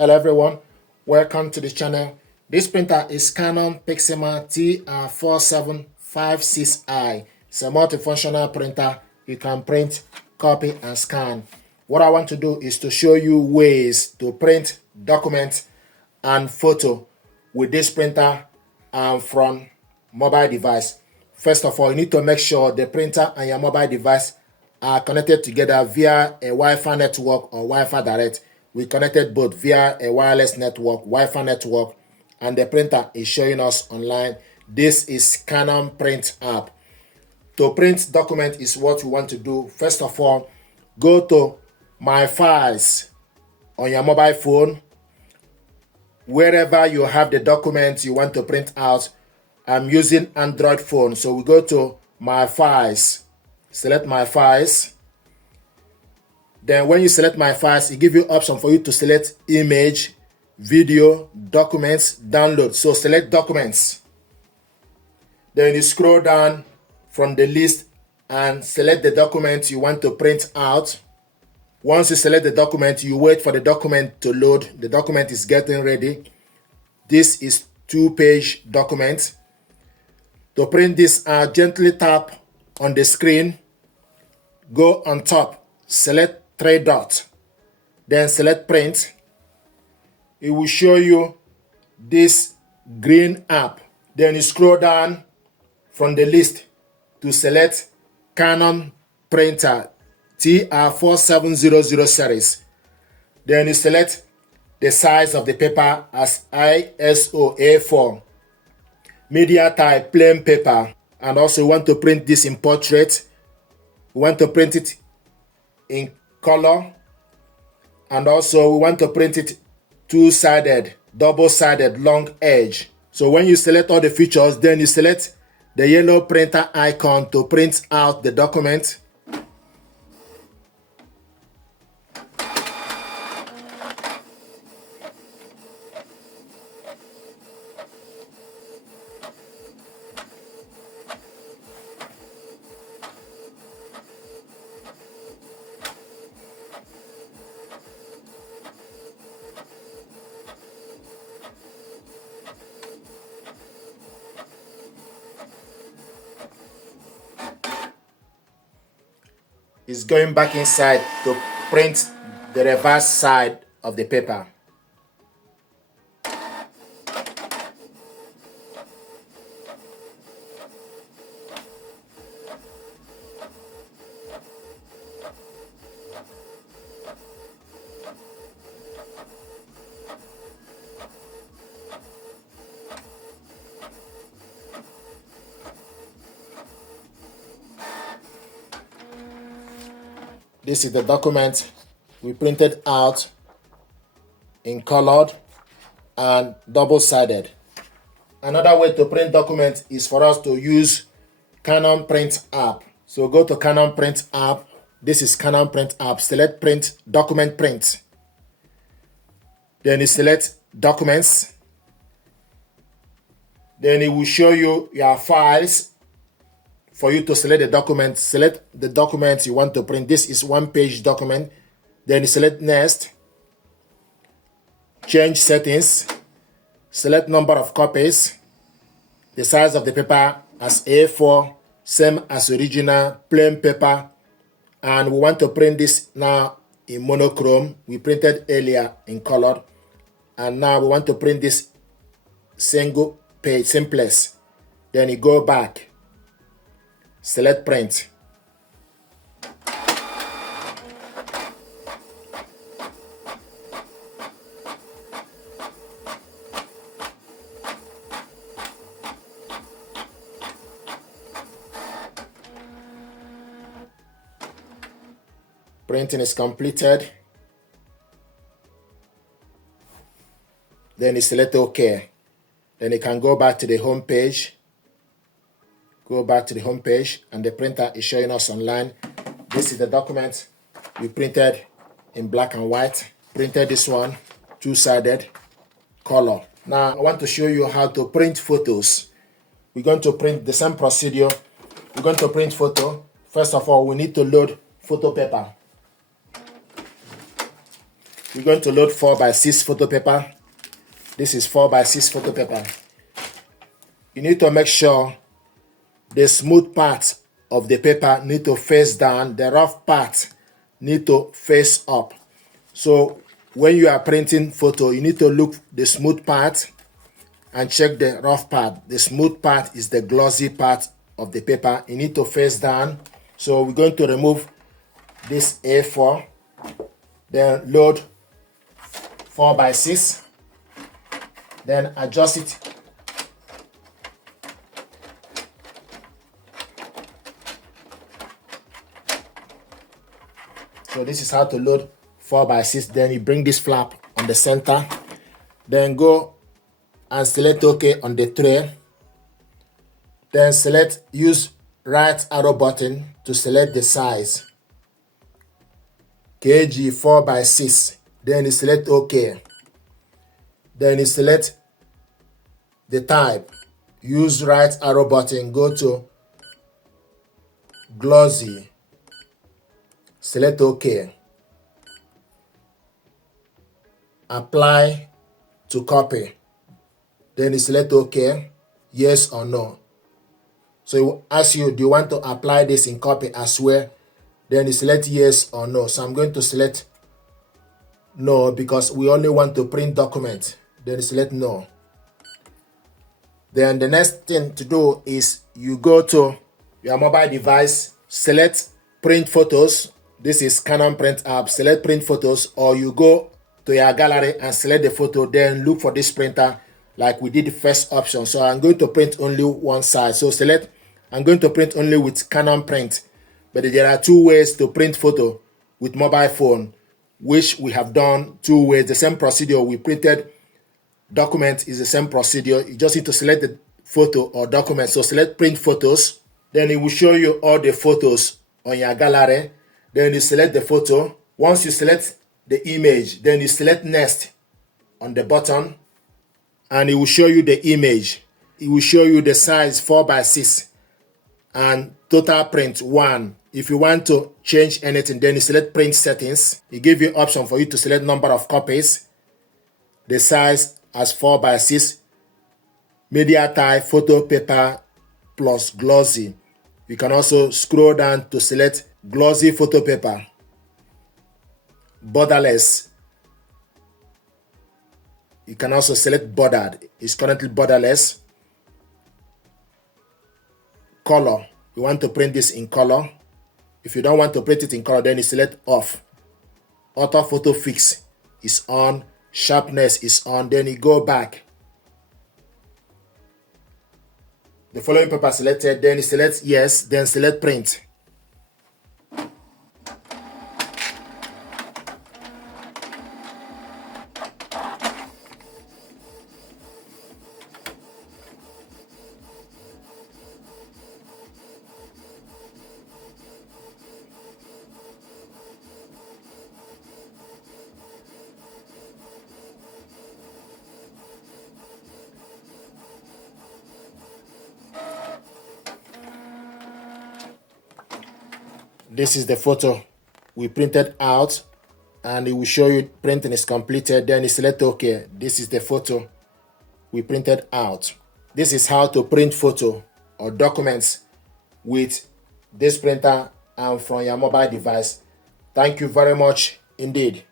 Hello everyone, welcome to the channel. This printer is Canon TR4756i. It's a multifunctional printer. You can print, copy and scan. What I want to do is to show you ways to print documents and photo with this printer from mobile device. First of all, you need to make sure the printer and your mobile device are connected together via a Wi-Fi network or Wi-Fi direct. We connected both via a wireless network, Wi-Fi network, and the printer is showing us online. This is Canon Print app. To print document is what we want to do. First of all, go to My Files on your mobile phone. Wherever you have the document you want to print out, I'm using Android phone. So we go to My Files, select My Files. Then when you select My Files, it gives you option for you to select image, video, documents, download. So select documents. Then you scroll down from the list and select the document you want to print out. Once you select the document, you wait for the document to load. The document is getting ready. This is 2-page document. To print this, gently tap on the screen. Go on top, select 3 dots, then select print. It will show you this green app. Then you scroll down from the list to select Canon printer TR4700 series. Then you select the size of the paper as ISO A4, media type plain paper, and also want to print this in portrait. We want to print it in color, and also we want to print it two-sided, double-sided, long edge. So when you select all the features, then you select the yellow printer icon to print out the document. Is going back inside to print the reverse side of the paper. This is the document we printed out in colored and double-sided. Another way to print documents is for us to use Canon Print app. So go to Canon Print app. This is Canon Print app. Select print, document print. Then you select documents. Then it will show you your files. For you to select the document, select the document you want to print. This is 1-page document. Then you select next. Change settings. Select number of copies. The size of the paper as A4, same as original, plain paper. And we want to print this now in monochrome. We printed earlier in color. And now we want to print this single page, simplest. Then you go back. Select print. Printing is completed. Then you select OK. Then you can go back to the home page. Go back to the home page and the printer is showing us online. This is the document we printed in black and white. Printed this one, two-sided, color. Now I want to show you how to print photos. We're going to print the same procedure. We're going to print photo. First of all, we need to load photo paper. We're going to load 4x6 photo paper. This is 4x6 photo paper. You need to make sure the smooth part of the paper need to face down, the rough part need to face up. So when you are printing photo, you need to look the smooth part and check the rough part. The smooth part is the glossy part of the paper. You need to face down. So we're going to remove this A4, then load 4x6, then adjust it. So this is how to load 4x6. Then you bring this flap on the center, then go and select OK on the tray. Then use right arrow button to select the size, kg 4x6. Then you select OK. Then you select the type. Use right arrow button, go to glossy, select OK. Apply to copy. Then you select OK, yes or no. So it will ask you, do you want to apply this in copy as well? Then you select yes or no. So I'm going to select no because we only want to print document. Then you select no. Then the next thing to do is you go to your mobile device, select print photos. This is Canon Print app. Select print photos, or you go to your gallery and select the photo, then look for this printer like we did the first option. So I'm going to print only one side. So select, I'm going to print only with Canon Print. But there are two ways to print photo with mobile phone, which we have done two ways. The same procedure we printed document is the same procedure. You just need to select the photo or document. So select print photos. Then it will show you all the photos on your gallery. Then you select the photo. Once you select the image, then you select next on the button, and it will show you the image. It will show you the size 4x6 and total print 1. If you want to change anything, then you select print settings. It gives you option for you to select number of copies, the size as 4x6, media type, photo paper plus glossy. You can also scroll down to select glossy photo paper, borderless. You can also select bordered. It's currently borderless. Color. You want to print this in color. If you don't want to print it in color, then you select off. Auto photo fix is on. Sharpness is on. Then you go back. The following paper selected. Then you select yes. Then select print. This is the photo we printed out, and it will show you printing is completed. Then you select OK. This is the photo we printed out. This is how to print photo or documents with this printer and from your mobile device. Thank you very much indeed.